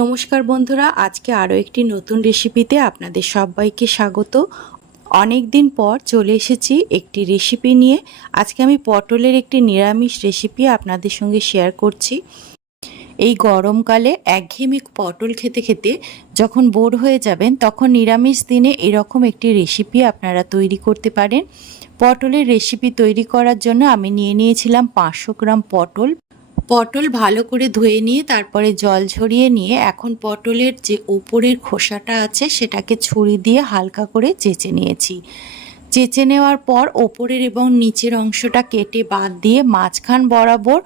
নমস্কার বন্ধুরা, আজকে আরও একটি নতুন রেসিপিতে আপনাদের সবাইকে স্বাগত। অনেক দিন পর চলে এসেছি একটি রেসিপি নিয়ে। আজকে আমি পটলের একটি নিরামিষ রেসিপি আপনাদের সঙ্গে শেয়ার করছি। এই গরমকালে একঘেয়েমি পটল খেতে খেতে যখন বোর হয়ে যাবেন, তখন নিরামিষ দিনে এরকম একটি রেসিপি আপনারা তৈরি করতে পারেন। পটলের রেসিপি তৈরি করার জন্য আমি নিয়ে নিয়েছিলাম 500 গ্রাম পটল ভালো করে ধুয়ে নিয়ে তারপরে জল ঝরিয়ে নিয়ে এখন পটলের যে ওপরের খোসাটা আছে সেটাকে ছুরি দিয়ে হালকা করে চেঁচে নিয়েছি। চেঁচে নেওয়ার পর ওপরের এবং নিচের অংশটা কেটে বাদ দিয়ে মাঝখান বরাবর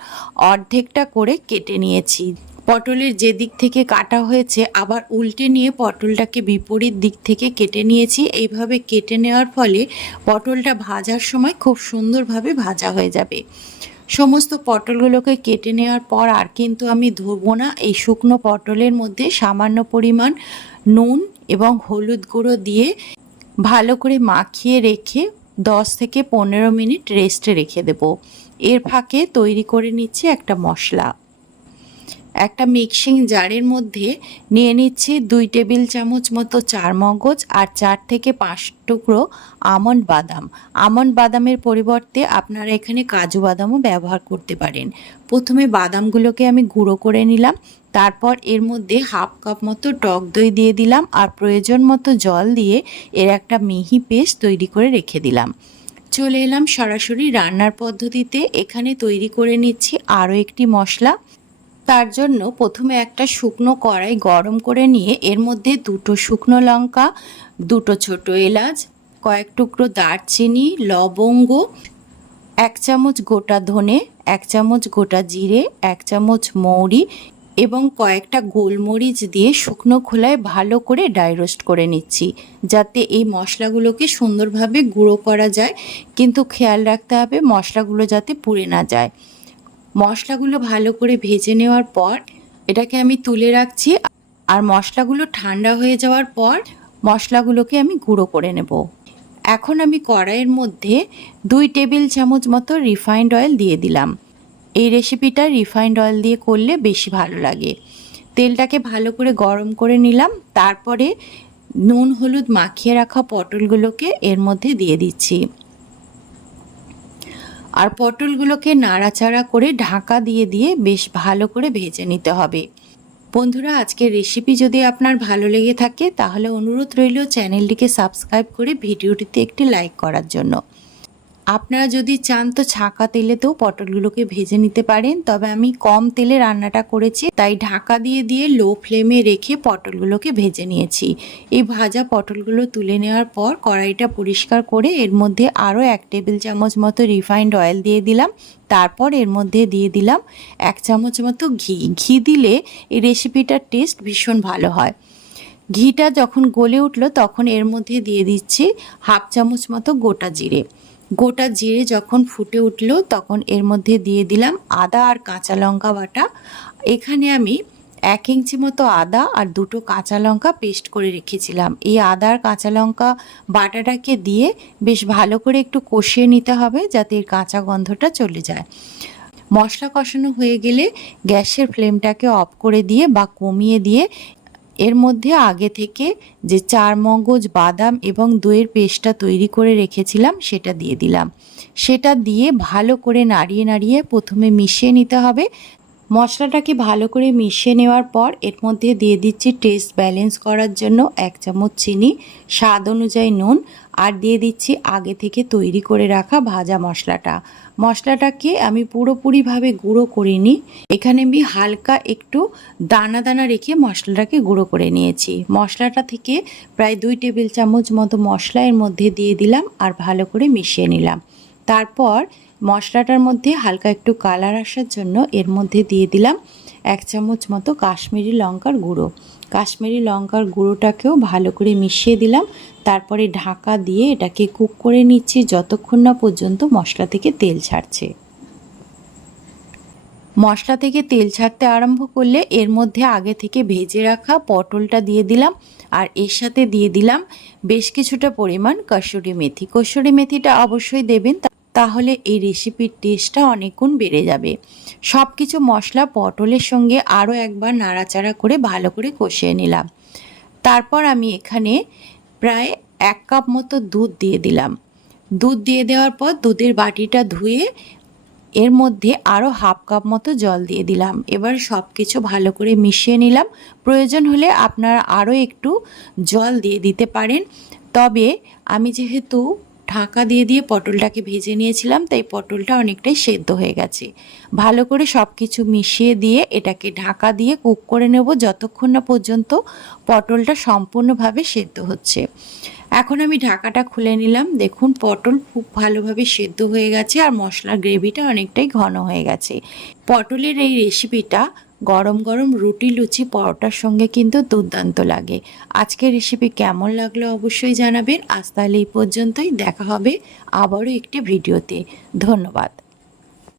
অর্ধেকটা করে কেটে নিয়েছি। পটলের যে দিক থেকে কাটা হয়েছে আবার উল্টে নিয়ে পটলটাকে বিপরীত দিক থেকে কেটে নিয়েছি। এইভাবে কেটে নেওয়ার ফলে পটলটা ভাজার সময় খুব সুন্দরভাবে ভাজা হয়ে যাবে। সমস্ত পটলগুলোকে কেটে নেওয়ার পর আর কিন্তু আমি ধোবো না। এই শুকনো পটলের মধ্যে সামান্য পরিমাণ নুন এবং হলুদ গুঁড়ো দিয়ে ভালো করে মাখিয়ে রেখে 10 থেকে 15 মিনিট রেস্টে রেখে দেব। এর ফাঁকে তৈরি করে নিচ্ছি একটা মশলা। একটা মিক্সিং জারের মধ্যে নিয়ে নিচ্ছি 2 টেবিল চামচ মতো চারমগজ আর 4 থেকে 5 টুকরো আমন্ড বাদাম। আমন্ড বাদামের পরিবর্তে আপনারা এখানে কাজু বাদামও ব্যবহার করতে পারেন। প্রথমে বাদামগুলোকে আমি গুঁড়ো করে নিলাম, তারপর এর মধ্যে হাফ কাপ মতো টক দই দিয়ে দিলাম আর প্রয়োজন মতো জল দিয়ে এর একটা মিহি পেস্ট তৈরি করে রেখে দিলাম। চলে এলাম সরাসরি রান্নার পদ্ধতিতে। এখানে তৈরি করে নিচ্ছি আরও একটি মশলা। তার জন্য প্রথমে একটা শুকনো কড়াই গরম করে নিয়ে এর মধ্যে 2টো শুকনো লঙ্কা, 2টো ছোটো এলাচ, কয়েক টুকরো দারচিনি, লবঙ্গ, 1 চামচ গোটা ধনে, 1 চামচ গোটা জিরে, 1 চামচ মৌরি এবং কয়েকটা গোলমরিচ দিয়ে শুকনো খোলায় ভালো করে ড্রাই রোস্ট করে নিচ্ছি, যাতে এই মশলাগুলোকে সুন্দরভাবে গুঁড়ো করা যায়। কিন্তু খেয়াল রাখতে হবে মশলাগুলো যাতে পুড়ে না যায়। মশলাগুলো ভালো করে ভেজে নেওয়ার পর এটাকে আমি তুলে রাখছি আর মশলাগুলো ঠান্ডা হয়ে যাওয়ার পর মশলাগুলোকে আমি গুঁড়ো করে নেব। এখন আমি কড়াইয়ের মধ্যে 2 টেবিল চামচ মতো রিফাইন্ড অয়েল দিয়ে দিলাম। এই রেসিপিটা রিফাইন্ড অয়েল দিয়ে করলে বেশি ভালো লাগে। তেলটাকে ভালো করে গরম করে নিলাম, তারপরে নুন হলুদ মাখিয়ে রাখা পটলগুলোকে এর মধ্যে দিয়ে দিচ্ছি আর পটলগুলোকে নাড়াচাড়া করে ঢাকা দিয়ে দিয়ে বেশ ভালো করে ভেজে নিতে হবে। বন্ধুরা, আজকের রেসিপি যদি আপনার ভালো লেগে থাকে তাহলে অনুরোধ রইল চ্যানেলটিকে সাবস্ক্রাইব করে ভিডিওটিতে একটি লাইক করার জন্য। আপনারা যদি চান তো ছাঁকা তেলেতেও পটলগুলোকে ভেজে নিতে পারেন, তবে আমি কম তেলে রান্নাটা করেছি তাই ঢাকা দিয়ে দিয়ে লো ফ্লেমে রেখে পটলগুলোকে ভেজে নিয়েছি। এই ভাজা পটলগুলো তুলে নেওয়ার পর কড়াইটা পরিষ্কার করে এর মধ্যে আরও 1 টেবিল চামচ মতো রিফাইন্ড অয়েল দিয়ে দিলাম। তারপর এর মধ্যে দিয়ে দিলাম 1 চামচ মতো ঘি দিলে এই রেসিপিটার টেস্ট ভীষণ ভালো হয়। ঘিটা যখন গলে উঠলো তখন এর মধ্যে দিয়ে দিচ্ছি হাফ চামচ মতো গোটা জিরে যখন ফুটে উঠলো তখন এর মধ্যে দিয়ে দিলাম আদা আর কাঁচা লঙ্কা বাটা। এখানে আমি 1 ইঞ্চি মতো আদা আর 2টো কাঁচা লঙ্কা পেস্ট করে রেখেছিলাম। এই আদা আর কাঁচা লঙ্কা বাটাটাকে দিয়ে বেশ ভালো করে একটু কষিয়ে নিতে হবে যাতে এর কাঁচা গন্ধটা চলে যায়। মশলা কষানো হয়ে গেলে গ্যাসের ফ্লেমটাকে অফ করে দিয়ে বা কমিয়ে দিয়ে এর মধ্যে আগে থেকে যে চারমগজ বাদাম এবং দইয়ের পেস্টটা তৈরি করে রেখেছিলাম সেটা দিয়ে দিলাম। সেটা দিয়ে ভালো করে নাড়িয়ে নাড়িয়ে প্রথমে মিশিয়ে নিতে হবে। মশলাটাকে ভালো করে মিশিয়ে নেওয়ার পর এর মধ্যে দিয়ে দিচ্ছি টেস্ট ব্যালেন্স করার জন্য 1 চামচ চিনি, স্বাদ অনুযায়ী নুন আর দিয়ে দিচ্ছি আগে থেকে তৈরি করে রাখা ভাজা মশলাটাকে আমি পুরোপুরিভাবে গুঁড়ো করিনি। এখানে আমি হালকা একটু দানা দানা রেখে মশলাটাকে গুঁড়ো করে নিয়েছি। মশলাটা থেকে প্রায় 2 টেবিল চামচ মতো মশলা এর মধ্যে দিয়ে দিলাম আর ভালো করে মিশিয়ে নিলাম। তারপর মশলাটার মধ্যে হালকা একটু কালার আসার জন্য এর মধ্যে দিয়ে দিলাম 1 চামচ মতো কাশ্মীরি লঙ্কার গুঁড়ো। কাশ্মীরি লঙ্কার গুঁড়োটাকেও ভালো করে মিশিয়ে দিলাম। তারপরে ঢাকা দিয়ে এটাকে কুক করে নিচ্ছি যতক্ষণ না পর্যন্ত মশলা থেকে তেল ছাড়ছে। মশলা থেকে তেল ছাড়তে আরম্ভ করলে এর মধ্যে আগে থেকে ভেজে রাখা পটলটা দিয়ে দিলাম আর এর সাথে দিয়ে দিলাম বেশ কিছুটা পরিমাণ কসুরি মেথি। কসুরি মেথিটা অবশ্যই দেবেন, তাহলে এই রেসিপির টেস্টটা অনেক গুণ বেড়ে যাবে। সব কিছু মশলা পটলের সঙ্গে আরও একবার নাড়াচাড়া করে ভালো করে কষিয়ে নিলাম। তারপর আমি এখানে প্রায় 1 কাপ মতো দুধ দিয়ে দিলাম। দুধ দিয়ে দেওয়ার পর দুধের বাটিটা ধুয়ে এর মধ্যে আরও 1/2 কাপ মতো জল দিয়ে দিলাম। এবার সব কিছু ভালো করে মিশিয়ে নিলাম। প্রয়োজন হলে আপনারা আরও একটু জল দিয়ে দিতে পারেন, তবে আমি যেহেতু ঢাকা দিয়ে দিয়ে পটলটাকে ভেজে নিয়েছিলাম, তাই পটলটা অনেকটাই সেদ্ধ হয়ে গেছে। ভালো করে সব কিছু মিশিয়ে দিয়ে এটাকে ঢাকা দিয়ে কুক করে নেব যতক্ষণ না পর্যন্ত পটলটা সম্পূর্ণভাবে সেদ্ধ হচ্ছে। এখন আমি ঢাকাটা খুলে নিলাম। দেখুন পটল খুব ভালোভাবে সেদ্ধ হয়ে গেছে আর মশলার গ্রেভিটা অনেকটাই ঘন হয়ে গেছে। পটলের এই রেসিপিটা গরম গরম রুটি, লুচি, পরোটার সঙ্গে কিন্তু দুর্দান্ত লাগে। আজকের রেসিপি কেমন লাগলো অবশ্যই জানাবেন। আজ তাহলে এই পর্যন্তই, দেখা হবে আবারও একটি ভিডিওতে। ধন্যবাদ।